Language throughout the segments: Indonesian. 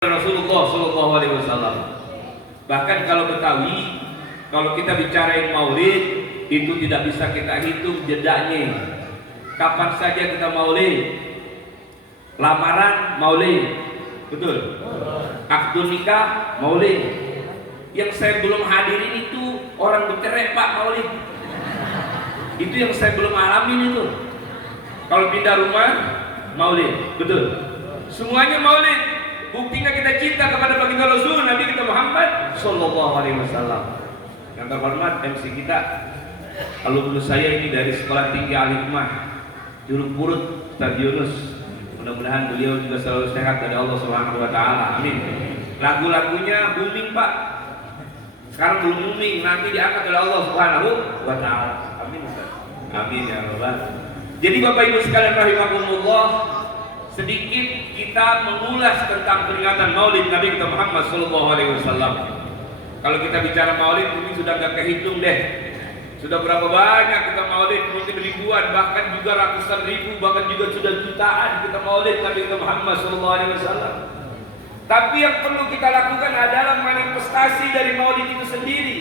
Rasulullah Shallallahu Alaihi Wasallam. Bahkan kalau Betawi, kalau kita bicarain maulid, itu tidak bisa kita hitung jedanya. Kapan saja kita maulid, lamaran maulid, betul. Akad nikah maulid. Yang saya belum hadirin itu orang bercerai Pak maulid. Itu yang saya belum alamin itu. Kalau pindah rumah maulid, betul. Semuanya maulid. Buktinya kita cinta kepada baginda Rasul Nabi kita Muhammad Sallallahu Alaihi Wasallam. Yang terhormat MC kita, alumni saya ini dari Sekolah Tinggi Al-Hikmah Juruk Purut Ustaz Yunus. Mudah-mudahan beliau juga selalu sehat dari Allah Subhanahu Wa Taala. Amin. Lagu-lagunya booming Pak. Sekarang belum booming, nanti diangkat oleh Allah Subhanahu Wa Taala. Amin Ustaz. Amin ya Allah. Jadi Bapak Ibu sekalian rahimakumullah, sedikit kita mengulas tentang peringatan Maulid Nabi kita Muhammad Sallallahu Alaihi Wasallam. Kalau kita bicara Maulid mungkin sudah nggak kehitung deh. Sudah berapa banyak kita Maulid, mungkin ribuan, bahkan juga ratusan ribu, bahkan juga sudah jutaan kita Maulid Nabi kita Muhammad Sallallahu Alaihi Wasallam. Tapi yang perlu kita lakukan adalah manifestasi dari Maulid itu sendiri.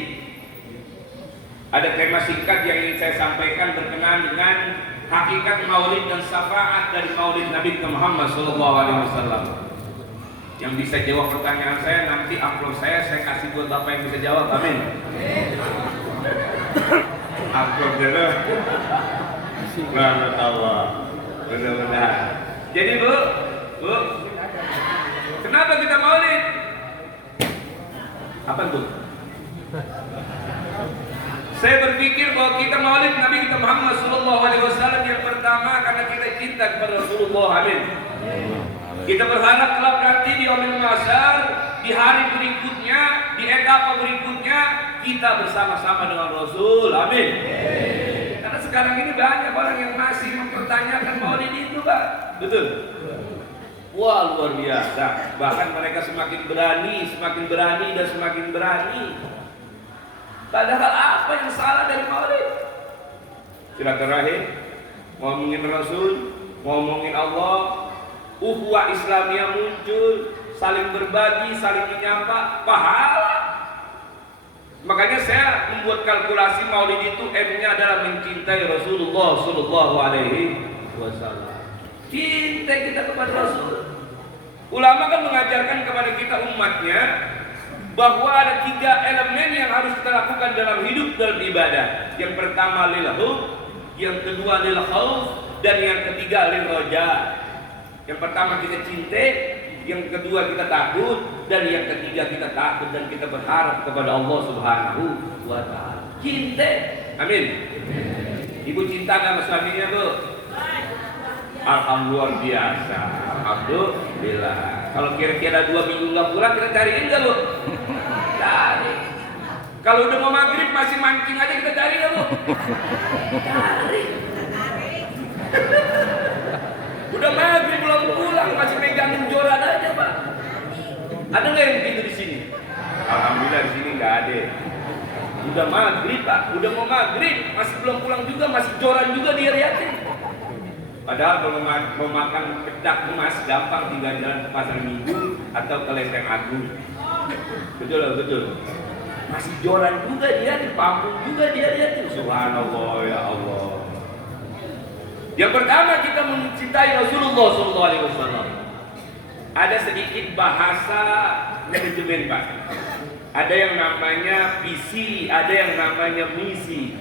Ada tema singkat yang ingin saya sampaikan berkenaan dengan hakikat maulid dan syafaat dari maulid Nabi Muhammad Sallallahu Alaihi Wasallam. Yang bisa jawab pertanyaan saya nanti upload saya kasih buat bapak yang bisa jawab. Amin. Upload dulu. Selamat Allah. Benar-benar. Jadi bu, kenapa kita maulid? Apa tuh? Saya berpikir bahwa kita maulid Nabi kita Muhammad Sallallahu Alaihi Wasallam yang pertama karena kita cinta kepada Rasulullah. Amin. Kita berharap kelak nanti di yaumil mahsyar, di hari berikutnya, di etapa berikutnya kita bersama-sama dengan Rasul. Amin. Karena sekarang ini banyak orang yang masih mempertanyakan maulid itu, Pak. Betul. Wah, luar biasa. Bahkan mereka semakin berani dan semakin berani. Padahal apa yang salah dari maulid? Silaturahim, ngomongin Rasul, ngomongin Allah, ukhuwah Islamiyah muncul, saling berbagi, saling menyapa, pahala. Makanya saya membuat kalkulasi maulid itu M-nya adalah mencintai Rasulullah Sallallahu Alaihi Wasallam. Cinta kita kepada Rasul. Ulama kan mengajarkan kepada kita umatnya bahwa ada 3 elemen yang harus kita lakukan dalam hidup, dalam ibadah. Yang pertama lil hub, yang kedua lil khauf, dan yang ketiga lil roja. Yang pertama kita cinta, yang kedua kita takut, dan yang ketiga kita takut dan kita berharap kepada Allah Subhanahu wa Ta'ala. Cinta, amin. Ibu cinta sama suaminya bu? Alhamdulillah biasa. Alhamdulillah. Kalau kira-kira 2 minggu nggak pulang, kita cariin nggak bu? Cari. Kalau udah mau maghrib masih mancing aja, kita cari nggak bu? Cari. Udah maghrib belum pulang masih megangin joran aja Pak. Ada nggak yang begitu di sini? Alhamdulillah di sini nggak ada. Udah maghrib Pak, udah mau maghrib masih belum pulang juga, masih joran juga dia liatin. Padahal kalau mau makan pedak emas gampang, tinggal jalan ke pasar Minggu atau ke Lenteng Agung. Betul. Masih joran juga dia, di Pampung juga dia liatin. Subhanallah ya Allah. Yang pertama kita mencintai Rasulullah Sallallahu Alaihi Wasallam. Ada sedikit bahasa manajemen Pak. Ada yang namanya visi, ada yang namanya misi.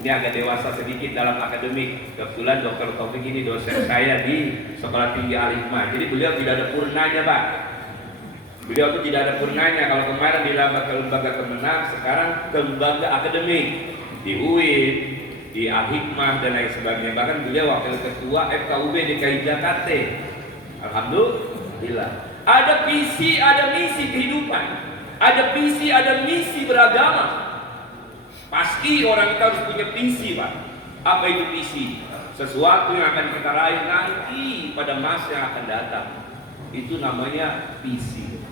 Ini agak dewasa sedikit dalam akademik. Kebetulan Dr. Taufik ini dosen saya di Sekolah Tinggi Al-Hikmah. Jadi beliau tidak ada purnanya Pak. Beliau itu tidak ada purnanya. Kalau kemarin di lembaga kemenang, sekarang ke lembaga akademik di UIN, di Al-Hikmah dan lain sebagainya. Bahkan beliau wakil ketua FKUB DKI Jakarta. Alhamdulillah. Ada visi, ada misi kehidupan. Ada visi, ada misi beragama. Pasti orang kita harus punya visi Pak. Apa itu visi? Sesuatu yang akan kita raih nanti pada masa yang akan datang. Itu namanya visi.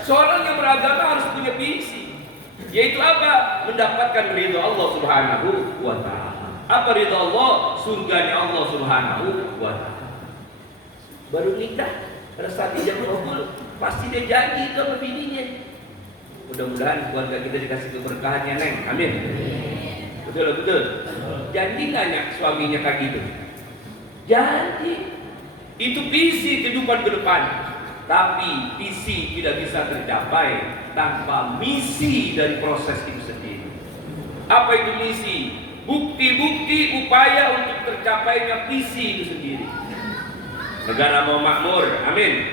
Seorang yang beragama harus punya visi. Yaitu apa? Mendapatkan ridho Allah Subhanahu wa Ta'ala. Apa ridho Allah? Surganya Allah Subhanahu wa Ta'ala. Baru nikah Pada saat ijab kabul, pasti dia janji itu sama bininya. Mudah-mudahan keluarga kita dikasih keberkahannya, Neng. Amin. Betul. Janji nggak suaminya kayak gitu? Janji. Itu visi kehidupan ke depan. Tapi visi tidak bisa tercapai tanpa misi dari proses itu sendiri. Apa itu misi? Bukti-bukti upaya untuk tercapainya visi itu sendiri. Negara mau makmur, amin.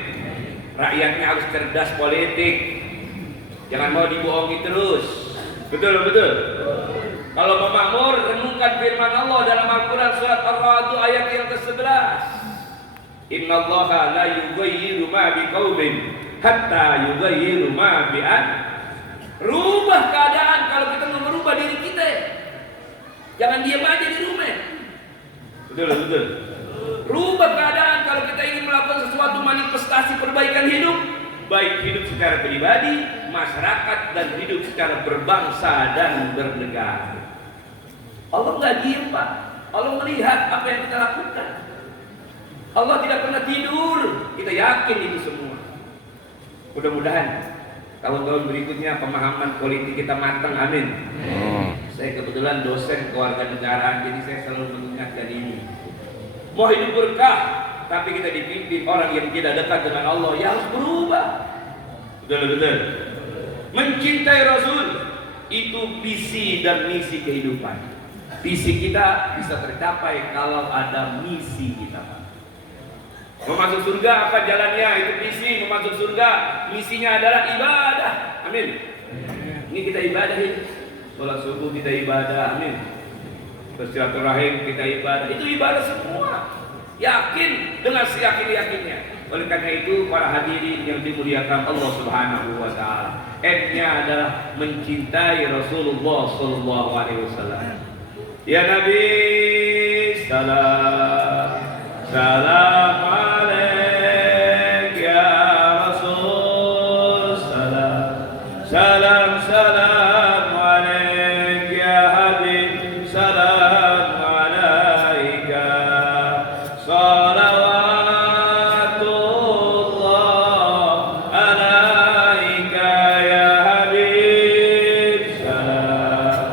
Rakyatnya harus cerdas politik. Jangan mau dibohongi terus. Betul. Kalau mau makmur, renungkan firman Allah dalam Al-Quran surat Ar-Ra'd ayat yang ke-11. Innallaha la yughayyiru ma biqaumin hatta yughayyiru ma bi Rubah keadaan kalau kita mau merubah diri kita. Jangan diam aja di rumah. Betul. Rubah keadaan kalau kita ingin melakukan sesuatu manifestasi perbaikan hidup, baik hidup secara pribadi, masyarakat, dan hidup secara berbangsa dan bernegara. Allah nggak diam, Pak. Allah melihat apa yang kita lakukan. Allah tidak pernah tidur. Kita yakin itu semua. Mudah-mudahan tahun-tahun berikutnya pemahaman politik kita matang, amin. Saya kebetulan dosen kewarganegaraan, jadi saya selalu mengingatkan ini. Mau hidup berkah, tapi kita dipimpin orang yang tidak dekat dengan Allah, ya harus berubah. Betul. Mencintai Rasul itu visi dan misi kehidupan. Visi kita bisa tercapai kalau ada misi kita. Mau masuk surga apa jalannya? Itu visi. Mau masuk surga, misinya adalah ibadah. Amin. Ini kita ibadah ini. Sholat subuh kita ibadah, amin. Bersilaturahim kita ibadah. Itu ibadah semua. Yakin dengan seyakin-yakinnya. Oleh karena itu para hadirin yang dimuliakan Allah Subhanahu wa taala, M-nya adalah mencintai Rasulullah sallallahu alaihi wasallam. Ya Nabi, salam alaik ya Rasul, salam alaik ya Habib, salam alaika, salawatullah alaika ya Habib, salam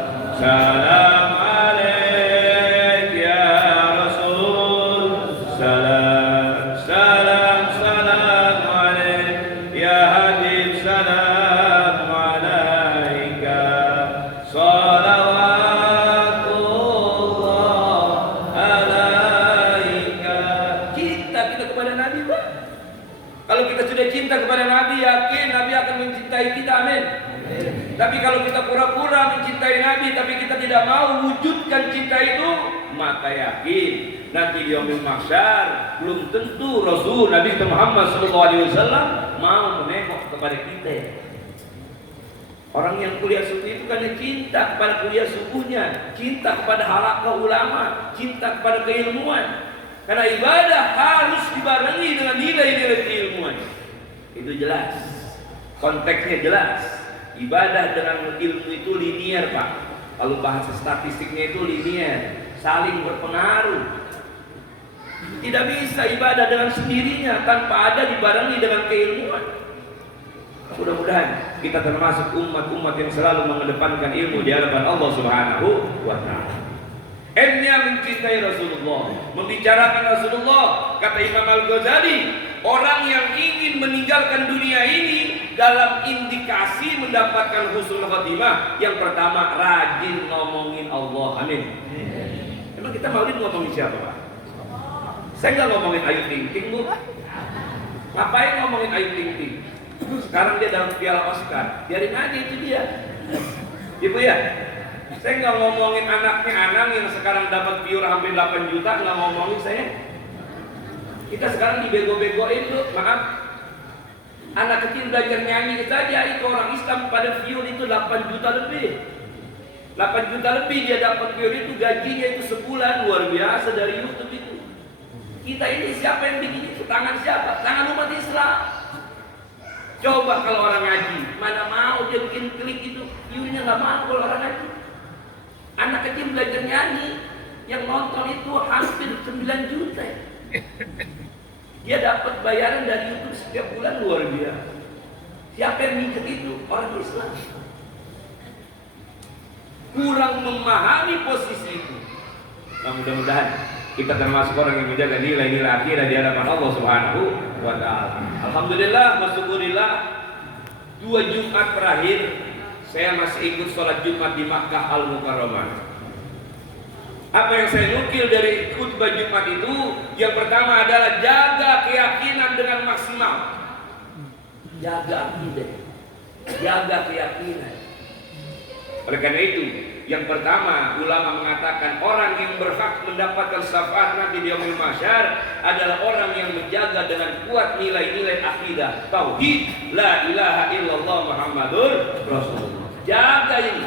Tapi kalau kita pura-pura mencintai Nabi tapi kita tidak mau wujudkan cinta itu, maka yakin nanti di yaumil mahsyar belum tentu Rasul Nabi Muhammad SAW mau menengok kepada kita. Orang yang kuliah subuh itu karena cinta kepada kuliah subuhnya, cinta kepada halaqah ulama, cinta kepada keilmuan. Karena ibadah harus dibarengi dengan nilai-nilai keilmuan. Itu jelas. Konteksnya jelas. Ibadah dengan ilmu itu linier, Pak. Kalau bahasa statistiknya itu linier, saling berpengaruh. Tidak bisa ibadah dengan sendirinya tanpa ada dibarengi dengan keilmuan. Mudah-mudahan kita termasuk umat-umat yang selalu mengedepankan ilmu di hadapan Allah Subhanahu wa taala. M-nya mencintai Rasulullah, membicarakan Rasulullah. Kata Imam Al-Ghazali, orang yang ingin meninggalkan dunia ini dalam indikasi mendapatkan husnul khotimah, yang pertama rajin ngomongin Allah. Amin. Emang kita maulid ngomongin siapa, Pak? Saya nggak ngomongin Ayu Ting Ting, Bu. Ngapain ngomongin Ayu Ting Ting? Sekarang dia dalam piala Oscar, biarin aja itu dia. Ibu ya, saya nggak ngomongin anaknya Anang yang sekarang dapat viewer hampir 8 juta, nggak ngomongin saya. Kita sekarang dibego-begoin, Bu, maaf. Anak kecil belajar nyanyi saja itu orang Islam pada viewer itu 8 juta lebih. 8 juta lebih dia dapat viewer itu, gajinya itu sebulan, luar biasa dari YouTube itu. Kita ini siapa yang bikin itu? Tangan siapa? Tangan umat Islam. Coba kalau orang ngaji, mana mau dia bikin klik itu, view-nya nggak mau kalau orang ngaji. Anak kecil belajar nyanyi, yang nonton itu hampir 9 juta. Dia dapat bayaran dari YouTube setiap bulan luar biasa. Siapa yang mikir itu? Orang Islam. Kurang memahami posisi itu. Nah, mudah-mudahan kita termasuk orang yang menjaga nilai-nilai akhirat di hadapan Allah Subhanahu wa taala. Alhamdulillah, masyukurillah, 2 Jumat terakhir saya masih ikut sholat Jumat di Makkah Al-Mukarramah. Apa yang saya nukil dari khutbah Jumat itu, yang pertama adalah jaga keyakinan dengan maksimal. Jaga akidah, jaga keyakinan. Oleh karena itu, yang pertama ulama mengatakan orang yang berhak mendapatkan syafaat nanti di yaumil mahsyar adalah orang yang menjaga dengan kuat nilai-nilai akidah, tauhid, la ilaha illallah Muhammadur Rasulullah. Jaga ini,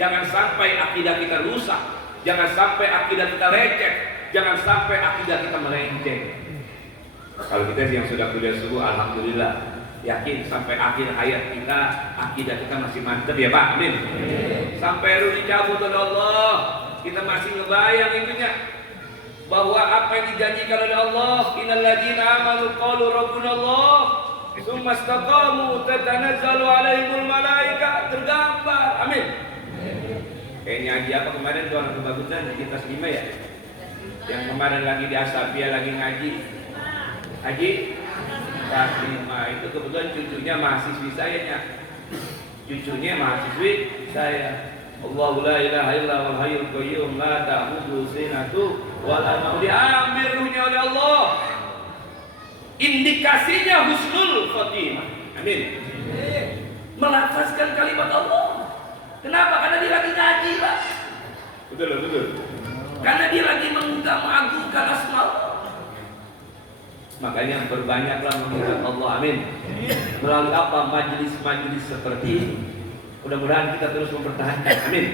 jangan sampai akidah kita rusak, jangan sampai akidah kita lecet, jangan sampai akidah kita melenceng. Kalau kita yang sudah kuliah subuh, alhamdulillah, yakin sampai akhir hayat kita akidah kita masih mantap ya Pak, amin. Sampai ruh dicabut oleh Allah, kita masih ngebayang intinya bahwa apa yang dijanjikan oleh Allah, innal ladzina amanu qalu rabbuna Allah tsumma istaqamu tatanazzalu alaihimul malaika, tergambar, amin. Kayaknya ngaji apa kemarin tuh orang kebagusan di tas 5 ya, yang kemarin lagi di Asabia lagi ngaji kelas 5 itu kebetulan cucunya mahasiswi saya, cucunya mahasiswi saya. Allahu la ilaha illa huwal hayyul qayyum la ta'khudhuhu sinatun wa la nawm, diambil ruhnya oleh Allah. Indikasinya husnul khotimah, amin. Melafazkan kalimat Allah. Kenapa? Karena dia lagi ngaji, Pak. Betul. Karena dia lagi mengagungkan asma Allah. Makanya berbanyaklah mengingat Allah, amin. Melalui apa? Majelis-majelis seperti ini. Mudah-mudahan kita terus mempertahankan, amin.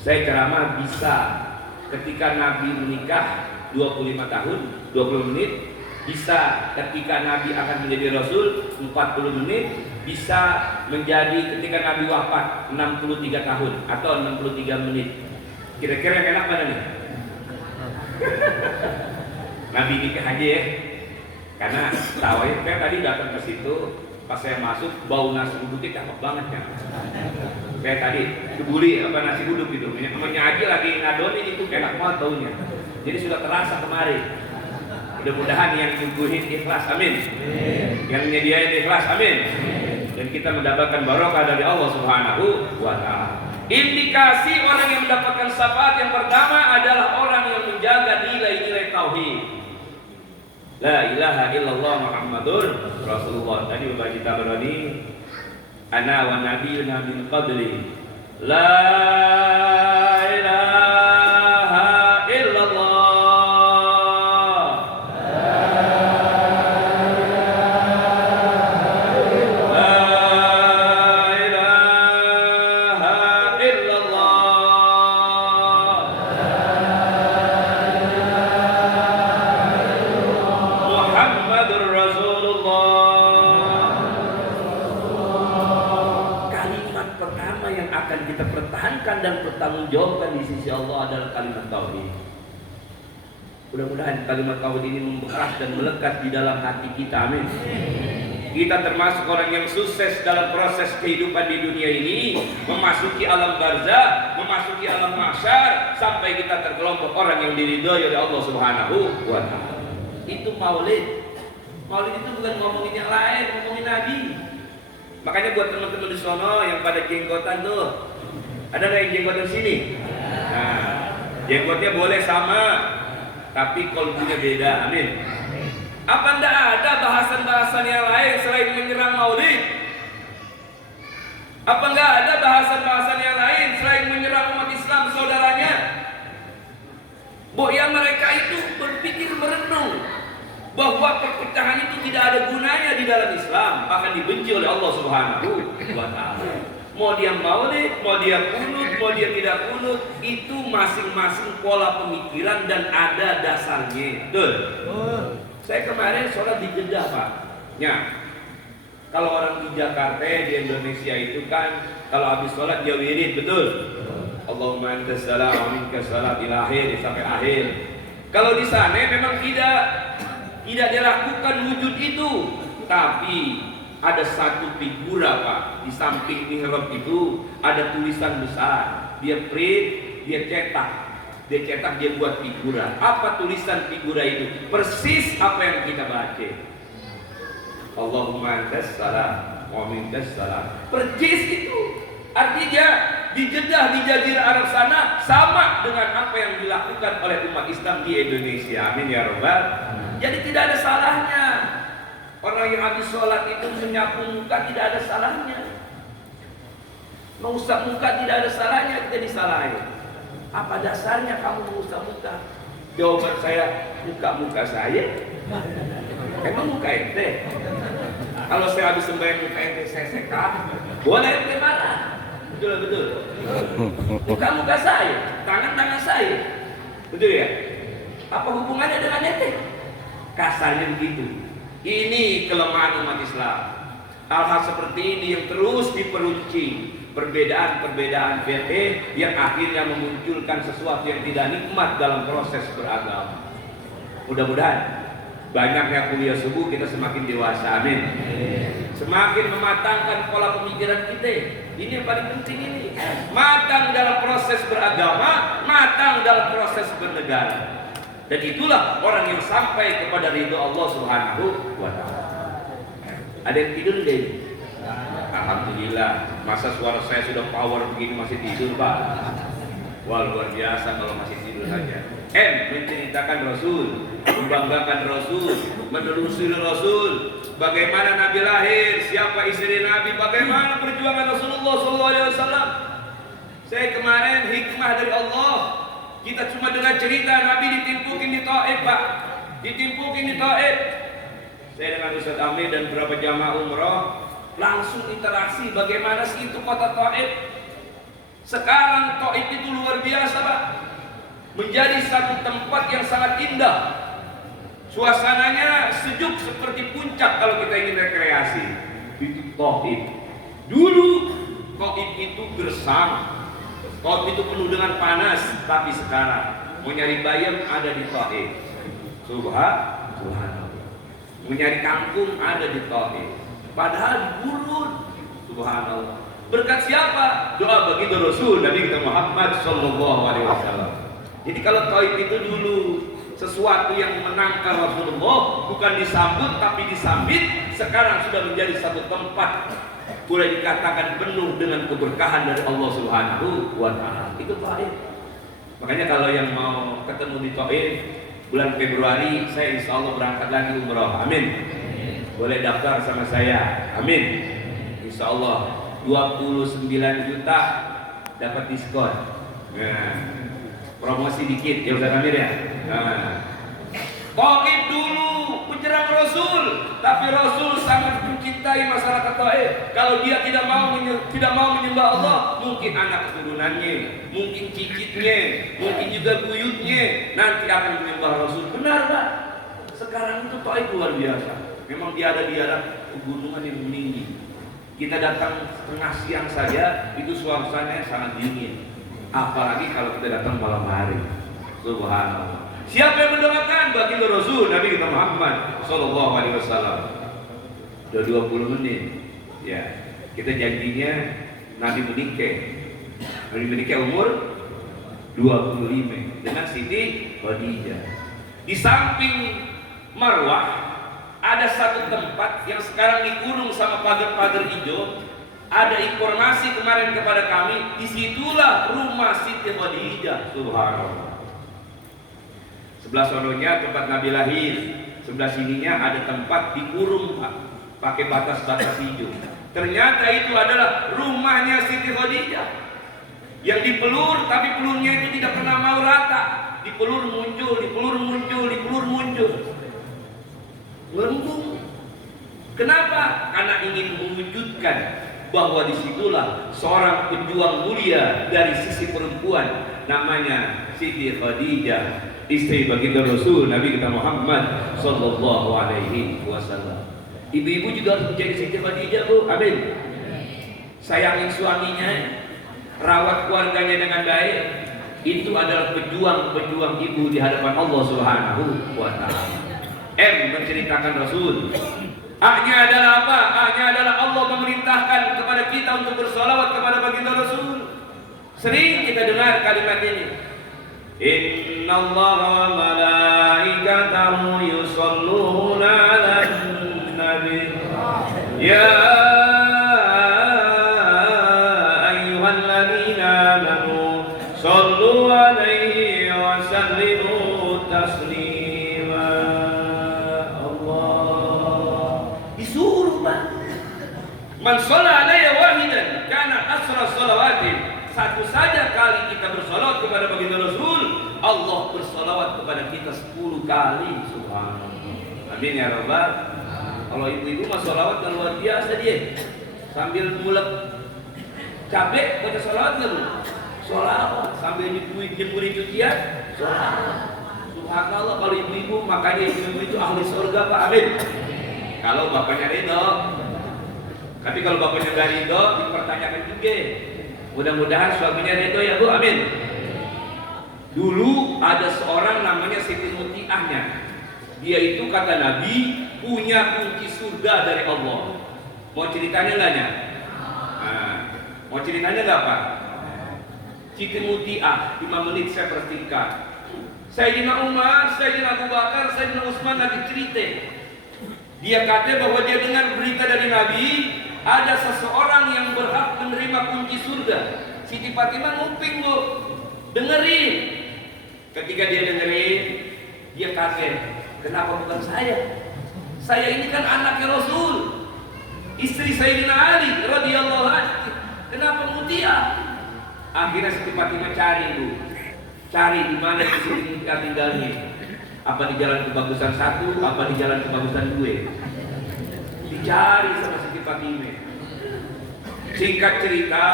Saya ceramah bisa ketika Nabi menikah 25 tahun 20 menit, bisa ketika Nabi akan menjadi Rasul 40 menit, bisa menjadi ketika Nabi wafat 63 tahun atau 63 menit. Kira-kira yang enak mana nih? Nabi nikah aja ya, karena tahu ya, saya tadi datang ke situ, pas saya masuk bau nasi uduknya cakep banget kan. Saya tadi kebuli apa nasi uduk gitu, namanya aja lagi ngadonin itu enak banget baunya. Jadi sudah terasa kemarin. Mudah-mudahan yang nyuguhin ikhlas, amin. Yang menyediain ikhlas, amin. Dan kita mendapatkan barokah dari Allah Subhanahu wa taala. Indikasi orang yang mendapatkan syafaat yang pertama adalah orang yang menjaga nilai-nilai tauhid. La ilaha illallah Muhammadur Rasulullah. Tadi Bapak kita berani ana wa nabiyuna min qabli. La ilaha illallah. Dan bertanggungjawabkan di sisi Allah adalah kalimat tauhid. Mudah-mudahan kalimat tauhid ini membekas dan melekat di dalam hati kita, amin. Kita termasuk orang yang sukses dalam proses kehidupan di dunia ini, memasuki alam barzah, memasuki alam mahsyar, sampai kita terkelompok orang yang diridhoi oleh Allah Subhanahu wa taala. Itu maulid. Maulid itu bukan ngomongin yang lain, ngomongin Nabi. Makanya buat teman-teman di sono yang pada jenggotan tuh, ada nggak yang jenggotan sini? Nah, jenggotnya boleh sama, tapi kolbunya beda, amin. Apa enggak ada bahasan-bahasan yang lain selain menyerang maulid? Apa enggak ada bahasan-bahasan yang lain selain menyerang umat Islam saudaranya? Bahwa mereka itu berpikir merenung bahwa perpecahan itu tidak ada gunanya di dalam Islam, bahkan dibenci oleh Allah Subhanahu wa taala. Mau dia maulid, mau dia kunut, mau dia tidak kunut, itu masing-masing pola pemikiran dan ada dasarnya. Betul. Saya kemarin sholat di Jeddah, Pak. Ya. Kalau orang di Jakarta, di Indonesia itu kan kalau habis sholat dia wirid, betul. Allahumma antas salam wa minkas salam ila akhir, sampai akhir. Kalau di sana memang tidak. tidak dilakukan wujud itu. Tapi ada satu figura Pak, di samping mihrab itu ada tulisan besar. Dia print, dia cetak, dia buat figura. Apa tulisan figura itu? Persis apa yang kita baca. Allahumma antas salam wa minkas salam. Persis itu. Artinya di Jeddah, di Jazirah Arab sana sama dengan apa yang dilakukan oleh umat Islam di Indonesia. Amin ya Rabbal. Jadi tidak ada salahnya. Orang yang habis sholat itu menyapu muka, tidak ada salahnya. Mengusap muka tidak ada salahnya, kita disalahin. Apa dasarnya kamu mengusap muka? Jawaban saya, muka saya. Emang muka ente? Kalau saya habis sembahyang muka ente saya sekat, boleh ente marah. Betul. Muka saya, tangan saya. Betul ya? Apa hubungannya dengan ente? Kasarnya begitu. Ini kelemahan umat Islam. Hal-hal seperti ini yang terus diperuncing, perbedaan-perbedaan fikih yang akhirnya memunculkan sesuatu yang tidak nikmat dalam proses beragama. Mudah-mudahan banyaknya kuliah subuh kita semakin dewasa, amin. Semakin mematangkan pola pemikiran kita. Ini yang paling penting ini. Matang dalam proses beragama, matang dalam proses bernegara. Dan itulah orang yang sampai kepada ridho Allah Subhanahu wa ta'ala. Ada yang tidur deh? Alhamdulillah. Masa suara saya sudah power begini masih tidur Pak? Wah luar biasa kalau masih tidur saja. Menceritakan Rasul, membanggakan Rasul, menelusuri Rasul, bagaimana Nabi lahir, siapa istri Nabi, bagaimana perjuangan Rasulullah SAW. Saya kemarin hikmah dari Allah. Kita cuma dengar cerita Nabi ditimpukin di Taif Pak, ditimpukin di Taif. Saya dengan Ustaz Amir dan beberapa jamaah umroh langsung interaksi bagaimana sih itu kota Taif. Sekarang Taif itu luar biasa Pak, menjadi satu tempat yang sangat indah. Suasananya sejuk seperti puncak kalau kita ingin rekreasi. Itu Taif. Dulu Taif itu gersang. Taif itu penuh dengan panas, tapi sekarang mau nyari bayam ada di Taif. Subhanallah. Mau nyari kangkung ada di Taif. Padahal di gurun. Subhanallah. Berkat siapa? Doa baginda Rasul Nabi kita Muhammad sallallahu alaihi wasallam. Jadi kalau Taif itu dulu sesuatu yang menangkal Rasulullah, bukan disambut tapi disambit, sekarang sudah menjadi satu tempat boleh dikatakan penuh dengan keberkahan dari Allah Subhanahu wa ta'ala. Itu Taif. Makanya kalau yang mau ketemu di Taif bulan Februari, saya insya Allah berangkat lagi umroh. Amin. Boleh daftar sama saya. Amin. Insya Allah 29 juta dapat diskon. Nah, promosi dikit ya Ustaz Amir ya. Nah, Taif dulu menyerang Rasul, tapi Rasul sangat mencintai masyarakat Taif. Kalau dia tidak mau menyembah Allah, mungkin anak keturunannya, mungkin cicitnya, mungkin juga buyutnya nanti akan menyembah Rasul. Benar Pak? Sekarang itu Taif luar biasa. Memang dia ada di daerah pegunungan yang tinggi. Kita datang tengah siang saja itu suasananya sangat dingin. Apalagi kalau kita datang malam hari. Subhanallah. Siapa yang mendoakan? Baginda Rasul Nabi kita Muhammad sallallahu alaihi wasallam. Sudah 20 menit. Ya. Kita janjinya Nabi menikah umur 25 dengan Siti Khadijah. Di samping Marwah ada satu tempat yang sekarang dikurung sama pagar-pagar hijau. Ada informasi kemarin kepada kami, disitulah rumah Siti Khadijah. Subhanallah. Sebelah sononya tempat Nabi lahir, sebelah sininya ada tempat dikurung pakai batas-batas hijau. Ternyata itu adalah rumahnya Siti Khadijah yang dipelur, tapi pelurnya itu tidak pernah mau rata. Dipelur muncul, dipelur muncul, dipelur muncul. Melembung. Kenapa? Karena ingin mewujudkan bahwa disitulah seorang pejuang mulia dari sisi perempuan, namanya Siti Khadijah, istri baginda Rasul Nabi kita Muhammad sallallahu alaihi wasallam. Ibu-ibu juga harus menjadi Siti Khadijah, Bu. Amin. Sayangin suaminya, rawat keluarganya dengan baik. Itu adalah pejuang-pejuang ibu di hadapan Allah Subhanahu wa ta'ala. M menceritakan Rasul. A-nya adalah apa? A-nya adalah Allah memerintahkan kepada kita untuk bersolawat kepada baginda Rasul. Sering kita dengar kalimat ini. Inna Allah wa malaikatahu yusalluna 'alan nabi. Ya ayyuhalladzina amanu sallu 'alaihi wa sallimu taslima. Allah disuruh, Pak. Man shalla 'alaihi wahidan kana asra shalawatin. Satu saja kali kita bersolawat kepada baginda Rasul, Allah bersolawat kepada kita 10 kali. Subhanallah. Amin ya Rabbal. Kalau ibu-ibu mah solawat kan luar biasa dia. Sambil mulek capek baca solawat nggak bu? Solawat. Sambil nyemburin cucian, solawat. Subhanallah, kalau ibu-ibu makanya ibu-ibu itu ahli surga, Pak. Amin. Kalau bapaknya ridho. Tapi kalau bapaknya nggak ridho, dipertanyakan juga. Mudah-mudahan suaminya ridho ya Bu, amin. Dulu ada seorang namanya Siti Mutiahnya. Dia itu kata Nabi punya kunci surga dari Allah. Mau ceritanya nggak ya? Nah, mau ceritanya nggak Pak? Siti Mutiah 5 menit saya persingkat. Sayyidina Umar, Sayyidina Abu Bakar, Sayyidina Utsman lagi cerita. Dia kata bahwa dia dengar berita dari Nabi, ada seseorang yang berhak menerima kunci surga. Siti Fatimah nguping Bu, dengerin. Ketika dia dengerin, dia kaget. Kenapa bukan saya? Saya ini kan anaknya Rasul, istri Sayyidina Ali radhiyallahu anhu. Kenapa Mutiah? Akhirnya Siti Fatimah cari Bu, cari di mana Siti Mutiah tinggalnya. Apa di Jalan Kebagusan 1, apa di Jalan Kebagusan 2. Dicari sama Siti Fatimah. Singkat cerita,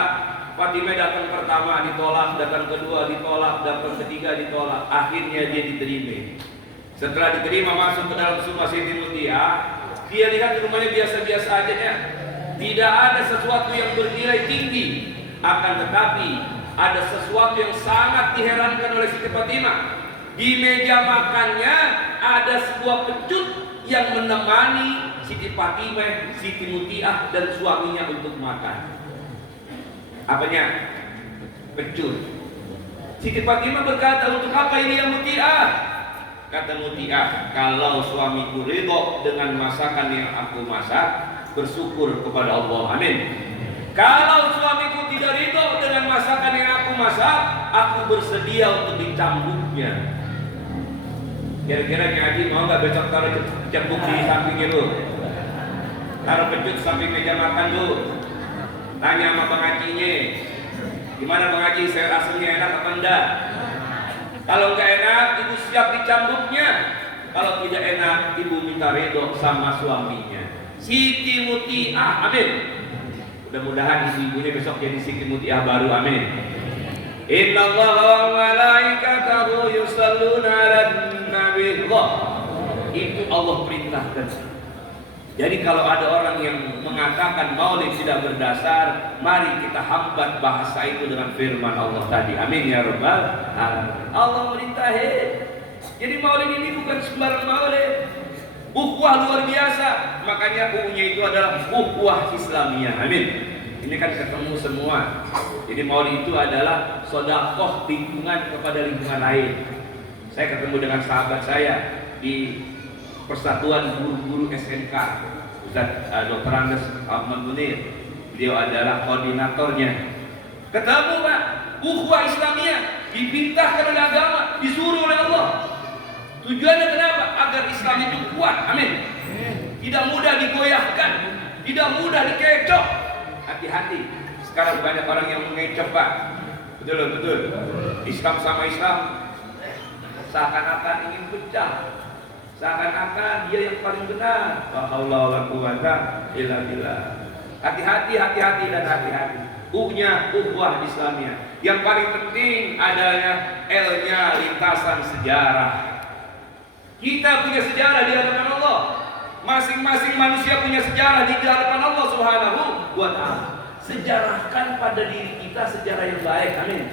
Fatimah datang pertama ditolak, datang kedua ditolak, datang ketiga ditolak. Akhirnya dia diterima. Setelah diterima masuk ke dalam rumah Siti Mutiah, dia lihat rumahnya biasa-biasa aja ya. Tidak ada sesuatu yang bernilai tinggi. Akan tetapi ada sesuatu yang sangat diherankan oleh Siti Fatimah. Di meja makannya ada sebuah pecut yang menemani Siti Fatimah, Siti Mutiah dan suaminya untuk makan. Apanya? Pecut. Siti Fatimah berkata, untuk apa ini ya Mutiah? Kata Mutiah, kalau suamiku ridho dengan masakan yang aku masak, bersyukur kepada Allah. Amin. Kalau suamiku tidak ridho dengan masakan yang aku masak, aku bersedia untuk dicambuknya. Kira-kira Haji mau nggak besok taruh cembuk di sampingnya lu? Taruh pecut samping meja makan lu. Tanya sama Bang Hajinya, gimana Bang Haji, sayur asemnya enak apa enggak? Kalau nggak enak, ibu siap dicambuknya. Kalau tidak enak, ibu minta ridho sama suaminya. Siti Mutiah, amin. Mudah-mudahan ibu-ibunya besok jadi Siti Mutiah baru, amin. Inna Allah wa malaikatahu yusalluna 'alan nabi. Itu Allah perintahkan. Jadi kalau ada orang yang mengatakan maulid tidak berdasar, mari kita hambat bahasa itu dengan firman Allah tadi. Amin ya rabbal alamin. Allah merintahin. Jadi maulid ini bukan sembarang maulid. Ukhuwah luar biasa. Makanya U-nya itu adalah ukhuwah Islamiyah. Amin. Ini kan ketemu semua. Jadi maulid itu adalah sedekah lingkungan kepada lingkungan lain. Saya ketemu dengan sahabat saya di Persatuan Guru-Guru SMK, Ustaz Dr. Andes Ahmad Munir. Beliau adalah koordinatornya. Ketemu Pak, ukhuwah Islamiyah dipintahkan oleh agama, disuruh oleh Allah. Tujuannya kenapa? Agar Islam itu kuat. Amin. Tidak mudah digoyahkan, tidak mudah dikecoh. Hati-hati. Sekarang banyak orang yang mengecoh Pak. Betul. Islam sama Islam seakan-akan ingin pecah. Seakan-akan dia yang paling benar. La haula wala quwata illa billah. Hati-hati dan hati-hati. U-nya ukhuwah Islamiyah. Yang paling penting adalah L-nya lintasan sejarah. Kita punya sejarah di hadapan Allah. Masing-masing manusia punya sejarah di hadapan Allah Subhanahu wa ta'ala. Sejarahkan pada diri kita sejarah yang baik. Amin.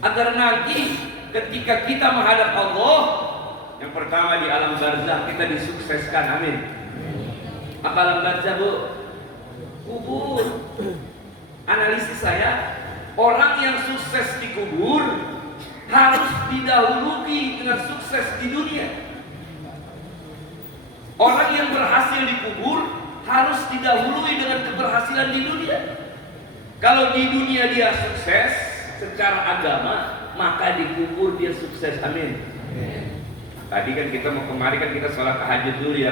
Agar nanti ketika kita menghadap Allah, Yang pertama di alam barzah kita disukseskan, amin. Apa alam barzah, Bu? Kubur. Analisis saya, orang yang sukses di kubur harus didahului dengan sukses di dunia. Orang yang berhasil di kubur harus didahului dengan keberhasilan di dunia. Kalau di dunia dia sukses secara agama, maka di kubur dia sukses, amin. Tadi kan kita mau kemari kan kita sholat tahajud dulu ya.